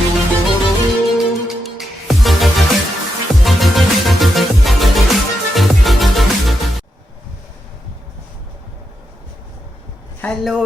Hello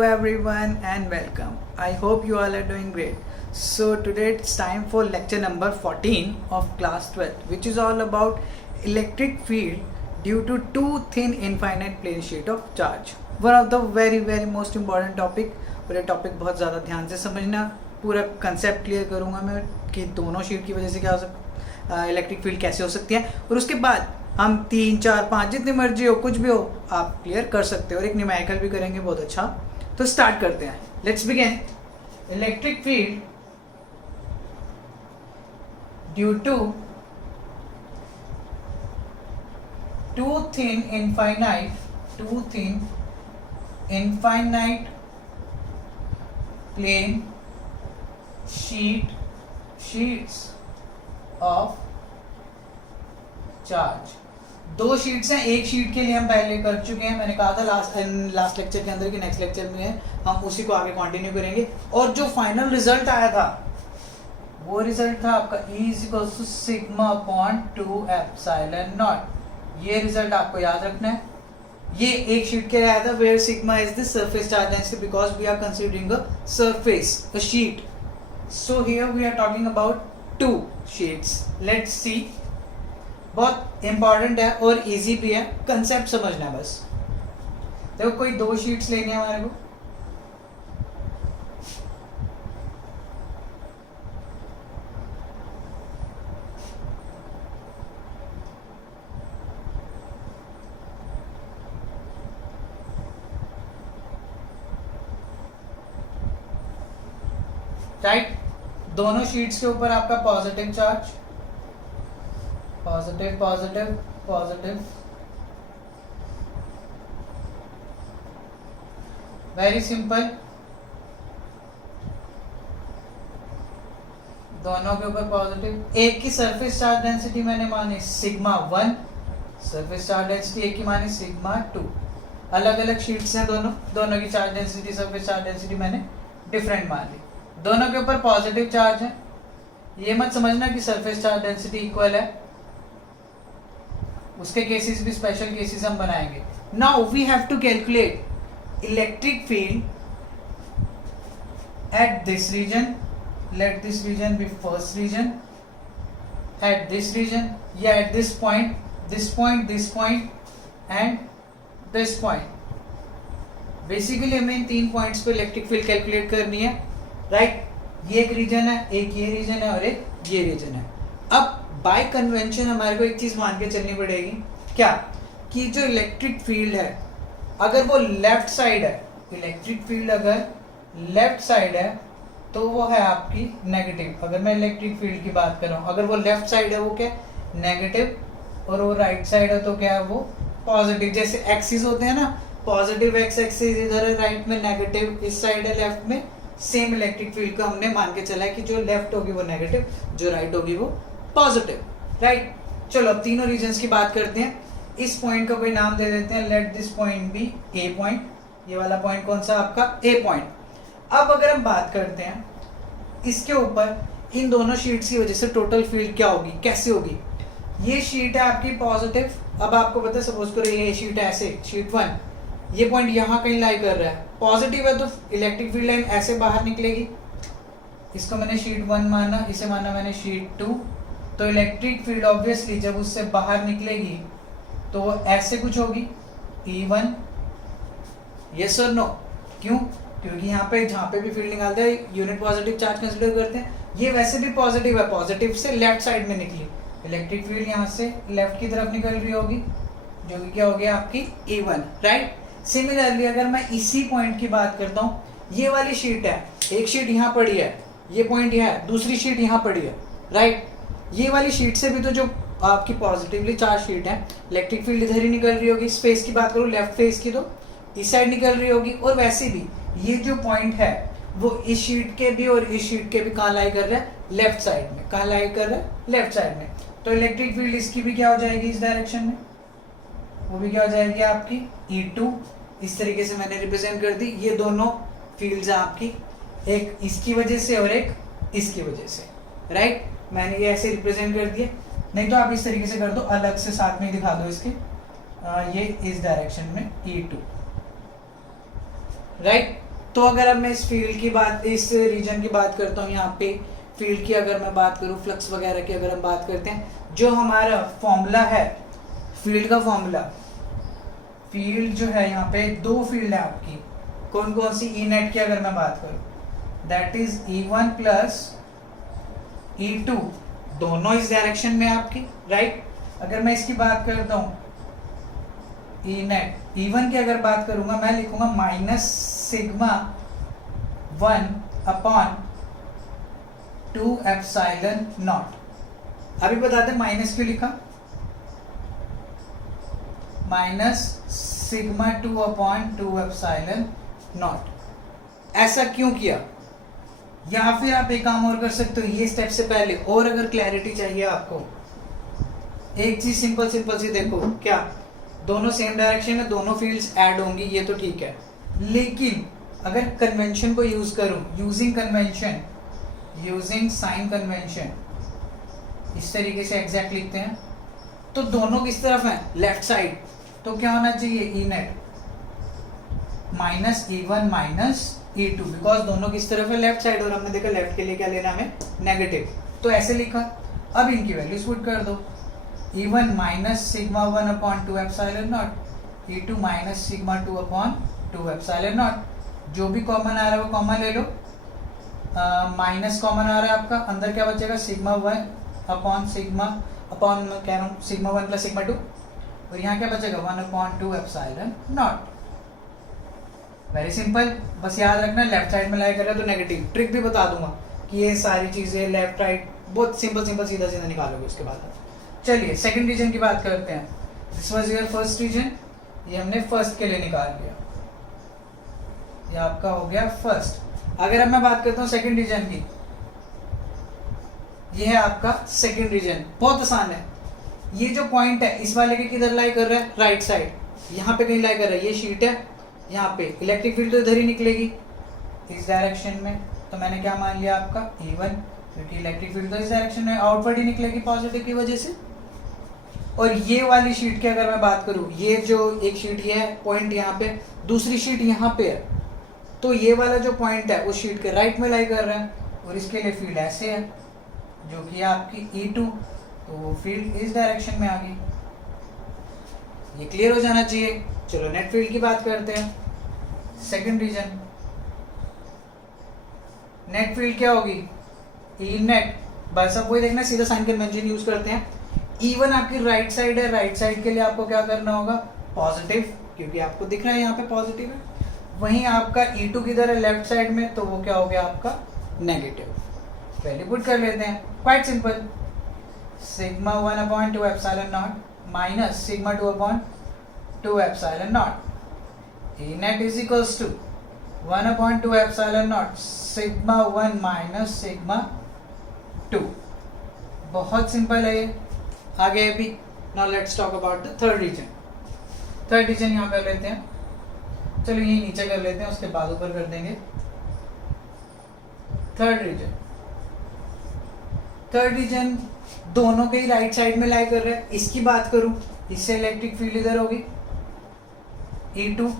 everyone and welcome. I hope you all are doing great. So today it's time for lecture number 14 of class 12, which is all about electric field due to too thin infinite plane sheet of charge. One of the very most important topic. और ये topic बहुत ज़्यादा ध्यान से समझना, पूरा concept clear करूँगा मैं कि दोनों शीट की वजह से क्या हो सकता, इलेक्ट्रिक फील्ड कैसे हो सकती है, और उसके बाद हम 3, 4, 5 जितनी मर्जी हो कुछ भी हो आप क्लियर कर सकते हो, और एक न्यूमेरिकल भी करेंगे बहुत अच्छा। तो स्टार्ट करते हैं, let's begin. Electric field due to two thin infinite plane sheets of charge. दो शीट्स हैं, एक शीट के लिए हम पहले कर चुके हैं, मैंने कहा था लास्ट लेक्चर के अंदर कि नेक्स्ट लेक्चर में हम उसी को आगे कंटिन्यू करेंगे। और जो फाइनल रिजल्ट आया था वो रिजल्ट था आपका E = sigma upon 2 epsilon not. ये रिजल्ट आपको याद रखना है। ये एक शीट के लिए आया था, where sigma is the surface charge density because we are considering a surface, a sheet. So here we are talking about 2 sheets. Let's see, बहुत इंपॉर्टेंट है और इजी भी है, कंसेप्ट समझना है बस। देखो कोई 2 शीट्स लेनी है हमारे को, राइट। दोनों शीट्स के ऊपर आपका positive charge, positive, very simple. दोनों के ऊपर पॉजिटिव। एक की सरफेस चार्ज डेंसिटी मैंने मानी सिग्मा 1, सरफेस चार्ज डेंसिटी एक की मानी सिग्मा 2। अलग अलग शीट्स हैं दोनों की charge density, surface charge density मैंने डिफरेंट मान ली। दोनों के ऊपर पॉजिटिव चार्ज है। ये मत समझना कि सरफेस चार्ज डेंसिटी इक्वल है, उसके केसेस भी स्पेशल केसेस हम बनाएंगे। Now we have to calculate electric field at this region, let this region be first region, at this region या at this point and this point. Basically हमें इन 3 points पे electric field calculate करनी है, right. ये एक reason है, एक ये रीजन है और एक ये रीजन है। अब बाय कन्वेंशन हमारे को एक चीज मान के चलनी पड़ेगी, क्या, कि जो इलेक्ट्रिक फील्ड है अगर वो लेफ्ट साइड है, इलेक्ट्रिक फील्ड अगर लेफ्ट साइड है तो वो है आपकी नेगेटिव। अगर मैं इलेक्ट्रिक फील्ड की बात कर रहा हूँ, अगर वो लेफ्ट साइड है वो क्या, नेगेटिव, और वो राइट साइड है तो क्या है, वो पॉजिटिव। जैसे एक्सिस होते हैं ना, पॉजिटिव एक्स एक्सिस इधर है, राइट में नेगेटिव इस साइड है, लेफ्ट में। सेम इलेक्ट्रिक फील्ड को हमने मान के चला है कि जो लेफ्ट होगी वो नेगेटिव, जो राइट होगी वो पॉजिटिव, राइट। चलो अब तीनों रीजन्स की बात करते हैं। इस पॉइंट का कोई नाम दे देते हैं, let this point be a point. ये वाला पॉइंट कौन सा आपका, ए पॉइंट। अब अगर हम बात करते हैं इसके ऊपर, इन दोनों शीट्स की वजह से टोटल फील्ड क्या होगी, कैसे होगी। ये शीट है आपकी पॉजिटिव। अब आपको पता है, सपोज करो ये शीट है ऐसे, शीट 1, ये पॉइंट यहाँ कहीं लाई कर रहा है, पॉजिटिव है तो इलेक्ट्रिक फील्ड लाइन ऐसे बाहर निकलेगी। इसको मैंने शीट 1 माना, इसे माना मैंने शीट 2। तो इलेक्ट्रिक फील्ड ऑब्वियसली जब उससे बाहर निकलेगी तो वो ऐसे कुछ होगी, E1। यस और नो, क्यों, क्योंकि यहाँ पे जहाँ पे भी फील्ड निकालते हैं यूनिट पॉजिटिव चार्ज कंसिडर करते हैं। ये वैसे भी पॉजिटिव है, पॉजिटिव से लेफ्ट साइड में निकली, इलेक्ट्रिक फील्ड यहाँ से लेफ्ट की तरफ निकल रही होगी, जो कि क्या हो गया आपकी E1, राइट। सिमिलरली अगर मैं इसी पॉइंट की बात करता हूँ, ये वाली शीट है, एक शीट यहाँ पड़ी है, ये पॉइंट यहाँ है, दूसरी शीट यहाँ पड़ी है, राइट। ये वाली शीट से भी तो जो आपकी पॉजिटिवली चार्ज शीट है, इलेक्ट्रिक फील्ड इधर ही निकल रही होगी। स्पेस की बात करूँ लेफ्ट फेस की तो इस साइड निकल रही होगी, और वैसे भी ये जो पॉइंट है वो इस शीट के भी और इस शीट के भी कहाँ लाई कर रहा है, लेफ्ट साइड में। कहाँ लाई कर रहा है, लेफ्ट साइड में। तो इलेक्ट्रिक फील्ड इसकी भी क्या हो जाएगी, इस डायरेक्शन में, वो भी क्या हो जाएगी आपकी E2। इस तरीके से मैंने रिप्रेजेंट कर दी। ये दोनों फील्ड्स हैं आपकी, एक इसकी वजह से और एक इसकी वजह से, राइट। मैंने ये ऐसे रिप्रेजेंट कर दिया, नहीं तो आप इस तरीके से कर दो, अलग से साथ में दिखा दो इसके, ये इस डायरेक्शन में E2, राइट। तो अगर अब मैं इस फील्ड की बात, इस रीजन की बात करता हूँ, यहाँ पे फील्ड की अगर मैं बात करूँ, फ्लक्स वगैरह की अगर हम बात करते हैं, जो हमारा फॉर्मूला है फील्ड का, फॉर्मूला फील्ड जो है यहाँ पे दो फील्ड है आपकी, कौन कौन सी, ई नेट की अगर मैं बात करूँ, that is E1 plus E2, दोनों इस डायरेक्शन में आपकी, राइट। अगर मैं इसकी बात करता हूँ ई नेट, E1 की अगर बात करूंगा, मैं लिखूंगा minus sigma 1 upon 2 epsilon not. अभी बता दें माइनस क्यों लिखा, minus sigma 2 upon 2 epsilon not. ऐसा क्यों किया, या फिर आप एक काम और कर सकते हो, ये स्टेप से पहले और अगर क्लैरिटी चाहिए आपको, एक चीज सिंपल सिंपल सी देखो, क्या दोनों सेम डायरेक्शन में, दोनों फील्ड्स ऐड होंगी, ये तो ठीक है, लेकिन अगर कन्वेंशन को यूज करूं, using convention, using sign convention, इस तरीके से एग्जैक्ट लिखते हैं, तो दोनों किस तरफ हैं, लेफ्ट साइड, तो क्या होना चाहिए, E net minus E1 minus E2, because दोनों किस तरफ है, लेफ्ट साइड, और हमने देखा लेफ्ट के लिए क्या लेना हमें, नेगेटिव, तो ऐसे लिखा। अब इनकी वैल्यूज पुट कर दो, E1 minus sigma 1 upon 2 epsilon not, E2 minus sigma 2 upon 2 epsilon not, जो भी कॉमन आ रहा है वो कॉमन ले लो, माइनस कॉमन आ रहा है आपका, अंदर क्या बचेगा, सिग्मा 1 अपॉन सिग्मा, अपॉन कह रहा हूँ सिग्मा 1 प्लस सिग्मा 2, और यहाँ क्या बचेगा, 1 upon 2 epsilon not. Very simple, बस याद रखना लेफ्ट साइड में लाई कर रहा है तो नेगेटिव, ट्रिक भी बता दूंगा कि ये सारी चीजें लेफ्ट राइट बहुत सिंपल सिंपल सीधा सीधा निकालोगे उसके बाद। चलिए सेकंड रीजन की बात करते हैं, this was your first region, ये हमने फर्स्ट के लिए निकाल लिया, ये आपका हो गया फर्स्ट। अगर अब मैं बात करता हूँ सेकंड रीजन की, ये है आपका सेकंड रीजन, बहुत आसान है। ये जो पॉइंट है इस वाले के किधर लाई कर रहा है, राइट साइड, यहाँ पे कहीं लाई कर रहा है, ये शीट है, यहाँ पे इलेक्ट्रिक फील्ड तो इधर ही निकलेगी इस डायरेक्शन में, तो मैंने क्या मान लिया आपका E1, क्योंकि इलेक्ट्रिक फील्ड तो इस डायरेक्शन में आउटवर्ड ही निकलेगी पॉजिटिव की वजह से। और ये वाली शीट की अगर मैं बात करूँ, ये जो एक शीट ये है पॉइंट यहाँ पे, दूसरी शीट यहाँ पे है, तो ये वाला जो पॉइंट है उस शीट के राइट में लाई कर रहा है, और इसके लिए फील्ड ऐसे है जो कि आपकी E2, तो वो फील्ड इस डायरेक्शन में आ गई, ये क्लियर हो जाना चाहिए। चलो नेट फील्ड की बात करते हैं, सेकंड रीजन, नेट फील्ड क्या होगी, ई नेट, बस अब वही देखना, सीधा साइन कन्वेंशन यूज करते हैं। E1 आपकी राइट साइड है, राइट साइड के लिए आपको क्या करना होगा, पॉजिटिव, क्योंकि आपको दिख रहा है यहाँ पे पॉजिटिव है, वहीं आपका E2 किधर है, लेफ्ट साइड में, तो वो क्या हो गया आपका नेगेटिव। वैल्यू पुट कर लेते हैं, quite simple, sigma 1 upon 2 epsilon not minus sigma 2 upon 2 epsilon not, E net is equals to 1 upon 2 epsilon naught sigma 1 minus sigma 2। बहुत सिंपल है ये, आगे भी। Now let's talk about the third region. Third region यहाँ कर लेते हैं, चलो ये नीचे कर लेते हैं, उसके बाद ऊपर कर देंगे। थर्ड रीजन, थर्ड रीजन दोनों के ही राइट साइड में लाई कर रहे हैं। इसकी बात करूं, इससे इलेक्ट्रिक फील्ड इधर होगी E2,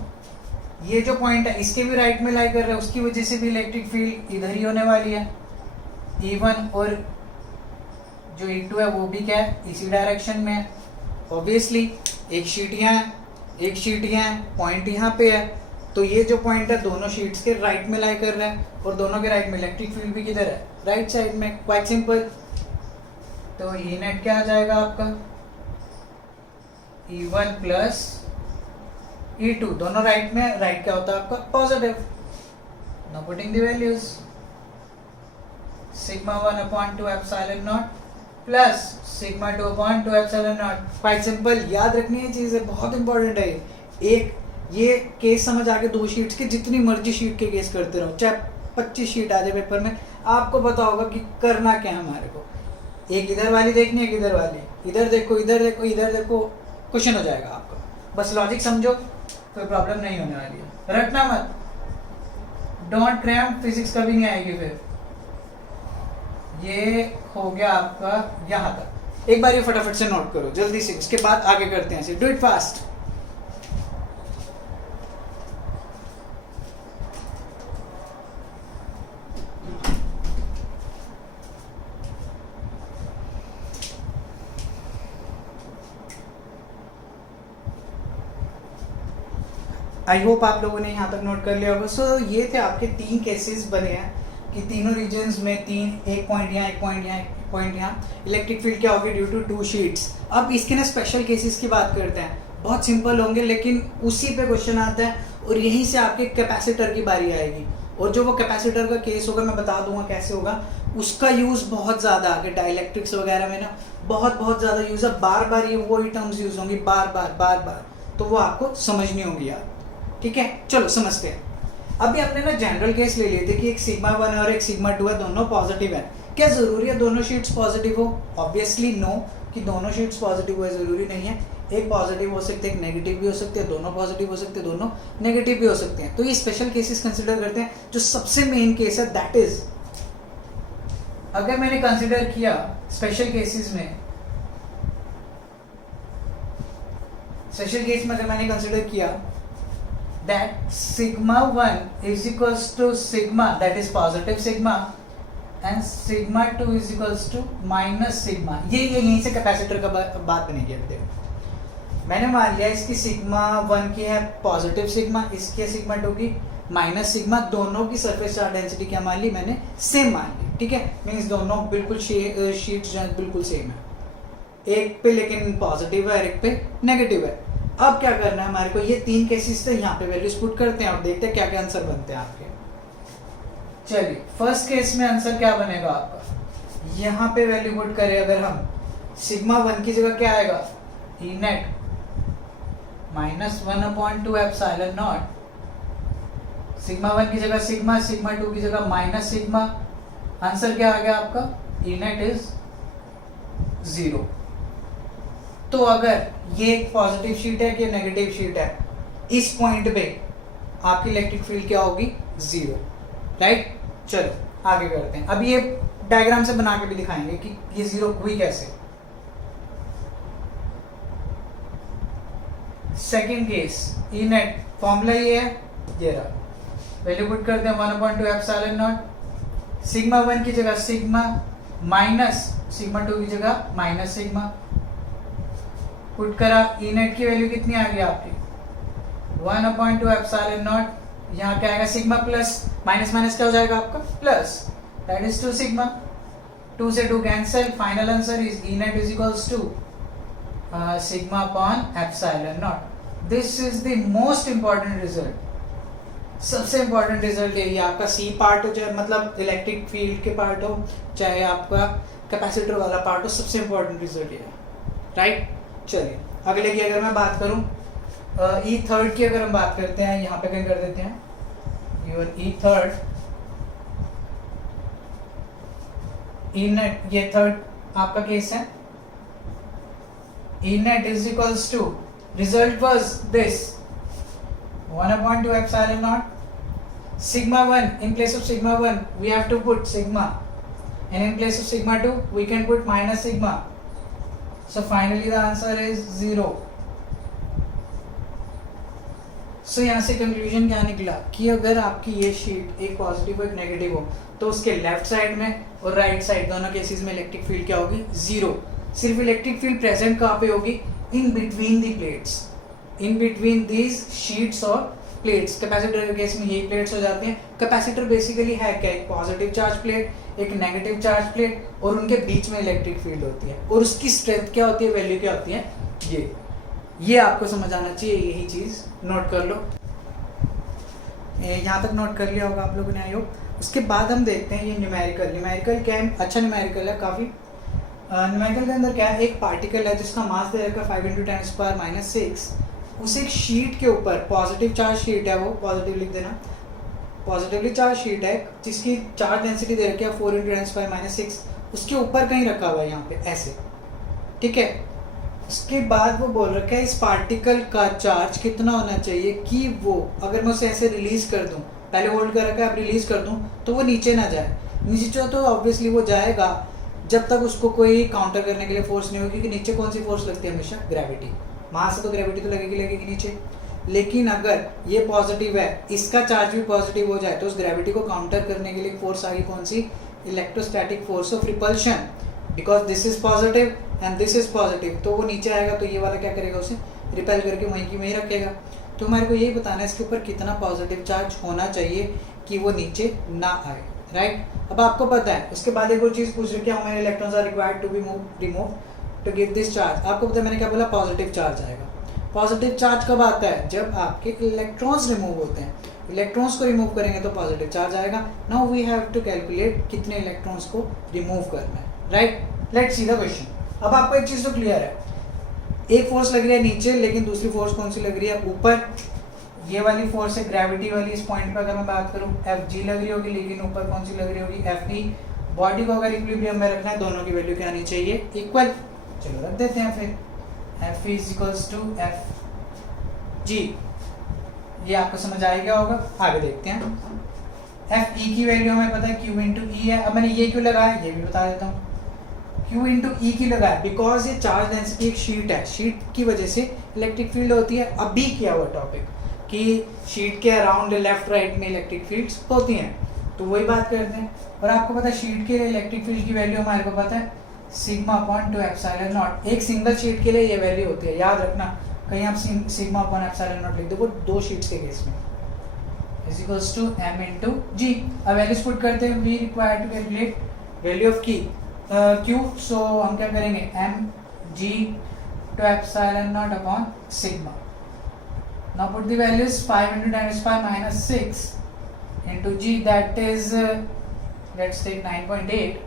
ये जो पॉइंट है इसके भी राइट में लाई कर रहा है, उसकी वजह से भी इलेक्ट्रिक फील्ड इधर ही होने वाली है E1, और जो E2 है वो भी क्या है, इसी डायरेक्शन में है। ऑब्वियसली एक शीट यहाँ है, एक शीट यहाँ है, पॉइंट यहाँ पे है, तो ये जो पॉइंट है दोनों शीट्स के राइट में लाई कर रहा है, और दोनों के राइट में इलेक्ट्रिक फील्ड भी किधर है, राइट साइड में। क्वाइट सिंपल, तो E नेट क्या आ जाएगा आपका, E1 प्लस E2, दोनों राइट में, राइट क्या होता है आपका positive. Now putting the values, sigma 1 upon 2 epsilon not plus sigma 2 upon 2 epsilon not. Quite simple, याद रखनी है चीज़ें, बहुत इंपॉर्टेंट है। एक ये केस समझ आके, दो शीट्स के जितनी मर्जी शीट के केस करते रहो, चाहे 25 शीट आ जाए पेपर में, आपको पता होगा कि करना क्या है हमारे को। एक इधर वाली देखनी है, एक इधर वाली, इधर देखो इधर देखो इधर देखो, क्वेश्चन हो जाएगा आपका। बस लॉजिक समझो, कोई प्रॉब्लम नहीं होने वाली है। रटना मत, डोंट क्रैम, फिजिक्स कभी नहीं आएगी फिर। ये हो गया आपका यहाँ तक। एक बार ये फटाफट से नोट करो जल्दी से, उसके बाद आगे करते हैं। Do it fast. I hope आप लोगों ने यहाँ तक नोट कर लिया होगा। सो ये थे आपके 3 केसेस बने हैं कि तीनों रीजन्स में 3, एक पॉइंट यहाँ, एक पॉइंट यहाँ, एक पॉइंट यहाँ, इलेक्ट्रिक फील्ड क्या होगी ड्यू टू 2 शीट्स। अब इसके ना स्पेशल केसेस की बात करते हैं, बहुत सिंपल होंगे लेकिन उसी पे क्वेश्चन आता है और यहीं से आपके कैपेसिटर की बारी आएगी। और जो वो कैपेसिटर का केस होगा मैं बता दूंगा कैसे होगा, उसका यूज़ बहुत ज़्यादा आगे डाइलेक्ट्रिक्स वगैरह में ना बहुत ज़्यादा यूज़ है। बार बार ये वही टर्म्स यूज़ होंगी, बार बार, तो वो आपको समझनी होगी यार। ठीक है, चलो समझते हैं। अभी हमने ना जनरल केस ले लिए थे कि एक सिग्मा 1 और एक सिग्मा 2 है, दोनों पॉजिटिव है। क्या जरूरी है दोनों शीट्स पॉजिटिव हो? ऑब्वियसली नो, कि दोनों शीट्स पॉजिटिव हो जरूरी नहीं है। एक पॉजिटिव हो सकते हैं, एक नेगेटिव भी हो सकते हैं, दोनों पॉजिटिव हो सकते हैं, दोनों नेगेटिव भी हो सकते हैं। तो ये स्पेशल केसेस कंसिडर करते हैं। जो सबसे मेन केस है दैट इज, अगर मैंने कंसिडर किया स्पेशल केसेस में, स्पेशल केस में अगर मैंने कंसिडर किया that sigma 1 is equals to sigma, that is positive sigma, and sigma 2 is equals to minus sigma। ये यहीं से कैपेसिटर का बात बनेगी। अब देखो मैंने मान लिया इसकी सिग्मा 1 की है पॉजिटिव सिग्मा, इसकी है सिग्मा 2 की माइनस सिग्मा, दोनों की सरफेस चार्ज डेंसिटी क्या मान ली मैंने? सेम मान ली। ठीक है, मीन्स दोनों बिल्कुल शीट्स जो है बिल्कुल सेम है, एक पे लेकिन पॉजिटिव है और एक पे नेगेटिव है। अब क्या करना है हमारे को, ये 3 केसेस थे, यहाँ पे वैल्यूज पुट करते हैं और देखते हैं क्या क्या आंसर बनते हैं आपके। चलिए फर्स्ट केस में आंसर क्या बनेगा आपका, यहाँ पे वैल्यू पुट करें अगर हम, सिग्मा 1 की जगह क्या आएगा? E net -1/2 epsilon not, sigma 1 की जगह सिग्मा, सिग्मा 2 की जगह माइनस सिग्मा। आंसर क्या आ गया आपका? ई नेट इज 0। तो अगर ये एक पॉजिटिव शीट है कि नेगेटिव शीट है, इस पॉइंट पे आपकी इलेक्ट्रिक फील्ड क्या होगी? 0, राइट। चलो आगे करते हैं। अब ये डायग्राम से बना के भी दिखाएंगे कि ये 0 हुई कैसे। Second case, E net formula ये है, ये रहा, वैल्यू पुट करते हैं 1/2 एप्सिलॉन नॉट, सिग्मा 1 की जगह सिग्मा माइनस सिग्मा 2 की जगह माइनस सिग्मा पुट करा। ई नेट की वैल्यू कितनी आ गई आपकी? 1/2 एप्सिलॉन नॉट, यहाँ क्या आएगा? सिग्मा प्लस माइनस माइनस क्या हो जाएगा आपका? प्लस, दैट इज 2 सिग्मा, 2 से 2 cancel, final answer is E net is equals to sigma upon epsilon naught. This is the most important result, सबसे इंपॉर्टेंट रिजल्ट यही। आपका सी पार्ट हो चाहे मतलब इलेक्ट्रिक फील्ड के पार्ट हो, चाहे आपका कैपेसिटर वाला पार्ट हो, सबसे इंपॉर्टेंट रिजल्ट ये है, राइट। चलिए अगले की अगर मैं बात करूं, ई थर्ड की अगर हम बात करते हैं, यहाँ पे क्या कर देते हैं, your E third, E net, ये थर्ड आपका केस है। E net is equals to, result was this 1/2 epsilon naught, sigma 1 in place of sigma 1 we have to put sigma, and in place of sigma 2 we can put minus sigma. So finally the answer is 0. So यहाँ से conclusion क्या निकला कि अगर आपकी ये sheet एक positive और एक नेगेटिव हो तो उसके लेफ्ट साइड में और राइट साइड दोनों केसेस में इलेक्ट्रिक फील्ड क्या होगी? 0। सिर्फ इलेक्ट्रिक फील्ड प्रेजेंट कहाँ पे होगी? In between the plates, in between these sheets और प्लेट्स। कैपेसिटर के केस में यही प्लेट्स हो जाते हैं। कैपेसिटर बेसिकली है क्या? एक पॉजिटिव चार्ज प्लेट, एक नेगेटिव चार्ज प्लेट, और उनके बीच में इलेक्ट्रिक फील्ड होती है, और उसकी स्ट्रेंथ क्या होती है, वैल्यू क्या होती है, ये आपको समझ आना चाहिए। यही चीज़ नोट कर लो, यहाँ तक नोट कर लिया होगा आप लोगों ने, आई होप। उसके बाद हम देखते हैं ये न्यूमेरिकल क्या है। अच्छा न्यूमेरिकल है काफ़ी। न्यूमेरिकल के अंदर क्या है, एक पार्टिकल है जिसका मास दे रखा है 5 × 10⁻⁶। उस एक शीट के ऊपर, पॉजिटिव चार्ज शीट है, वो पॉजिटिव लिख देना, पॉजिटिवली चार्ज शीट है जिसकी चार्ज डेंसिटी दे रखी है 4 × 10⁻⁶। उसके ऊपर कहीं रखा हुआ है यहाँ पे ऐसे, ठीक है। उसके बाद वो बोल रखा है इस पार्टिकल का चार्ज कितना होना चाहिए कि वो, अगर मैं उसे ऐसे रिलीज कर दूं, पहले होल्ड कर रखा है, अब रिलीज कर दूं तो वो नीचे ना जाए। नीचे तो ऑब्वियसली वो जाएगा जब तक उसको कोई काउंटर करने के लिए फोर्स नहीं होगी, क्योंकि नीचे कौन सी फोर्स लगती है हमेशा, ग्रेविटी। वहाँ से तो ग्रेविटी तो लगेगी नीचे। लेकिन अगर ये पॉजिटिव है, इसका चार्ज भी पॉजिटिव हो जाए, तो उस ग्रेविटी को काउंटर करने के लिए फोर्स आ गई कौन सी, electrostatic force of repulsion, because this is positive and this is positive. तो वो नीचे आएगा तो ये वाला क्या करेगा, उसे रिपेल करके वहीं की वहीं रखेगा। तो हमारे को यही बताना है इसके ऊपर कितना पॉजिटिव चार्ज होना चाहिए कि वो नीचे ना आए, राइट। अब आपको पता है, उसके बाद एक और चीज़ पूछ रही है, how many electrons are required to be removed to give this charge। आपको पता है मैंने क्या बोला, पॉजिटिव चार्ज आएगा। पॉजिटिव चार्ज कब आता है, जब आपके इलेक्ट्रॉन्स रिमूव होते हैं। इलेक्ट्रॉन्स को रिमूव करेंगे तो पॉजिटिव चार्ज आएगा। Now we have to calculate कितने इलेक्ट्रॉन्स को रिमूव करना है, right. Let's see the question. अब आपको एक चीज़ तो क्लियर है, एक फोर्स लग रही है नीचे, लेकिन दूसरी फोर्स कौन सी लग रही है, ऊपर। ये वाली फोर्स है ग्रेविटी वाली। इस पॉइंट पर अगर मैं बात करूँ Fg लग रही होगी, लेकिन ऊपर कौन सी लग रही होगी, Fe। बॉडी को अगर इक्विलिब्रियम में रखना है, दोनों की वैल्यू क्या आनी चाहिए, इक्वल। चलो रख देते हैं फिर, Fe इक्वल्स टू Fg। ये आपको समझ आ गया होगा, आगे देखते हैं। Fe की वैल्यू हमें पता है Q इंटू ई है। अब मैंने ये क्यों लगाया, ये भी बता देता हूँ। Q इंटू ई की लगाया बिकॉज ये चार्ज डेंसिटी एक शीट है, शीट की वजह से इलेक्ट्रिक फील्ड होती है। अभी किया हुआ टॉपिक कि शीट के अराउंड लेफ्ट राइट में इलेक्ट्रिक फील्ड्स होती हैं, तो वही बात करते हैं। और आपको पता है शीट के लिए इलेक्ट्रिक फील्ड की वैल्यू हमारे को पता है sigma upon two epsilon not. एक सिंगल शीट के लिए ये वैल्यू होती है, याद रखना। कहीं आप सिग्मा अपॉन एप्सिलॉन नॉट लिख दो, वो दो शीट्स के केस में, is equals to m into g. अब वैल्यूज पुट करते हैं, we require to calculate value of Q। So हम क्या करेंगे, m g to epsilon naught upon sigma. Now put the values, 5 into 10 raised to power minus 6 into g, that is let's take 9.8,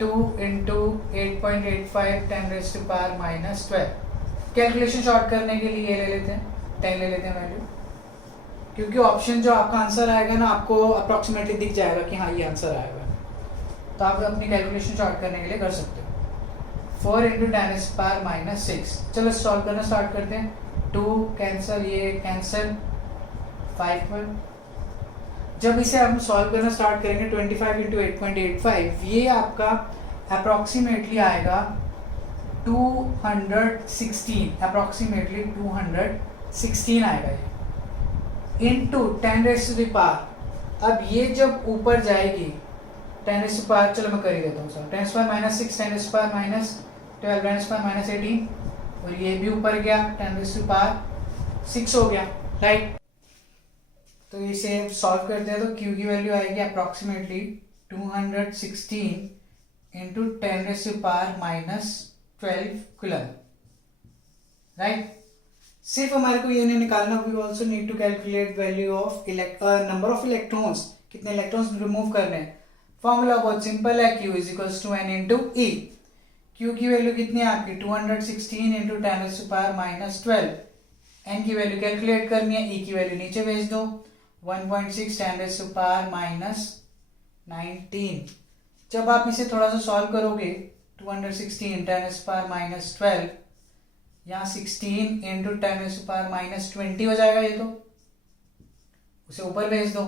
2 into 8.85 10 raised to power minus 12। Calculation short करने के लिए ये ले लेते हैं, 10 ले लेते हैं वैल्यू, क्योंकि ऑप्शन जो आपका आंसर आएगा ना, आपको अप्रॉक्सीमेटली दिख जाएगा कि हाँ ये आंसर आएगा, तो आप अपनी कैलकुलेशन शॉर्ट करने के लिए कर सकते हो। 4 into 10 raised to power minus 6। चलो सॉल्व करना स्टार्ट करते हैं। 2 कैंसल, ये कैंसल, 5 पर। जब इसे हम सॉल्व करना स्टार्ट करेंगे 25 इंटू 8.85, ये आपका अप्रॉक्सीमेटली आएगा 216, अप्रॉक्सीमेटली 216 आएगा ये, into 10 raise to the power. अब ये जब ऊपर जाएगी 10 रेज़ टू पावर, चलो मैं कर ही देता हूँ sir, 10 raise to power minus 6, 10 raise to power minus 12, 10 raise to power minus 18, और ये भी ऊपर गया 10 रेज़ टू पावर 6 हो गया, राइट। तो इसे सॉल्व करते हैं तो Q की वैल्यू आएगी approximately 216 into 10 raise to power minus 12 coulomb, right. सिर्फ हमारे को ये नहीं निकालना, we also need to calculate value of number of electrons, कितने इलेक्ट्रॉन्स रिमूव करने हैं। फॉर्मूला बहुत सिंपल है, Q is equals to N into E। Q की वैल्यू कितनी है आपकी 216 into 10 raise to power minus 12। N की वैल्यू कैलकुलेट करनी है, E की वैल्यू नीचे भेज दो, 1.6 10 रेज़ टू पावर माइनस 19। जब आप इसे थोड़ा सा सॉल्व करोगे 216 10 रेज़ टू पावर माइनस 12, यहाँ 16 into 10 raise to power minus 20 हो जाएगा, ये तो उसे ऊपर भेज दो,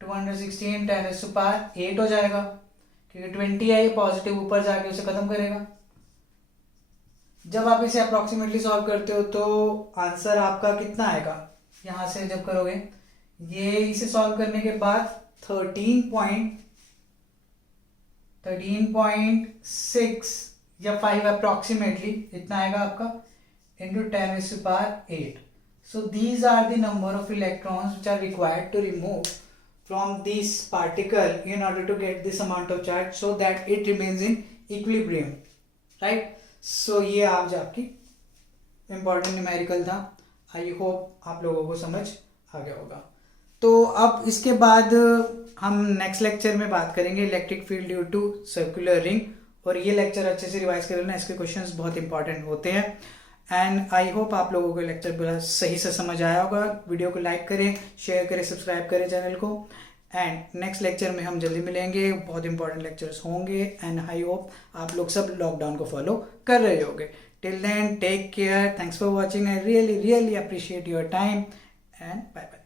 216 10 रेज़ टू पावर 8 हो जाएगा, क्योंकि 20 है, ये पॉजिटिव ऊपर जाके उसे खत्म करेगा। जब आप इसे अप्रॉक्सीमेटली सॉल्व करते हो तो आंसर आपका कितना आएगा, यहाँ से जब करोगे ये इसे सॉल्व करने के बाद 13.6 या 5 अप्रॉक्सीमेटली इतना आएगा आपका, into 10 raise to power 8। So these are the number of electrons which are required to remove from this particle in order to get this amount of charge so that it remains in equilibrium, right? So ये आज आपकी important numerical था। I hope आप लोगों को समझ आ गया होगा। तो अब इसके बाद हम नेक्स्ट लेक्चर में बात करेंगे electric field due to circular ring, और ये लेक्चर अच्छे से रिवाइज कर लेना, इसके क्वेश्चंस बहुत इंपॉर्टेंट होते हैं। एंड आई होप आप लोगों को लेक्चर बड़ा सही से समझ आया होगा। वीडियो को लाइक करें, शेयर करें, सब्सक्राइब करें चैनल को, एंड नेक्स्ट लेक्चर में हम जल्दी मिलेंगे, बहुत इंपॉर्टेंट लेक्चर्स होंगे। एंड आई होप आप लोग सब लॉकडाउन को फॉलो कर रहे होंगे। Till then take care, thanks for watching, I really appreciate your time and bye bye.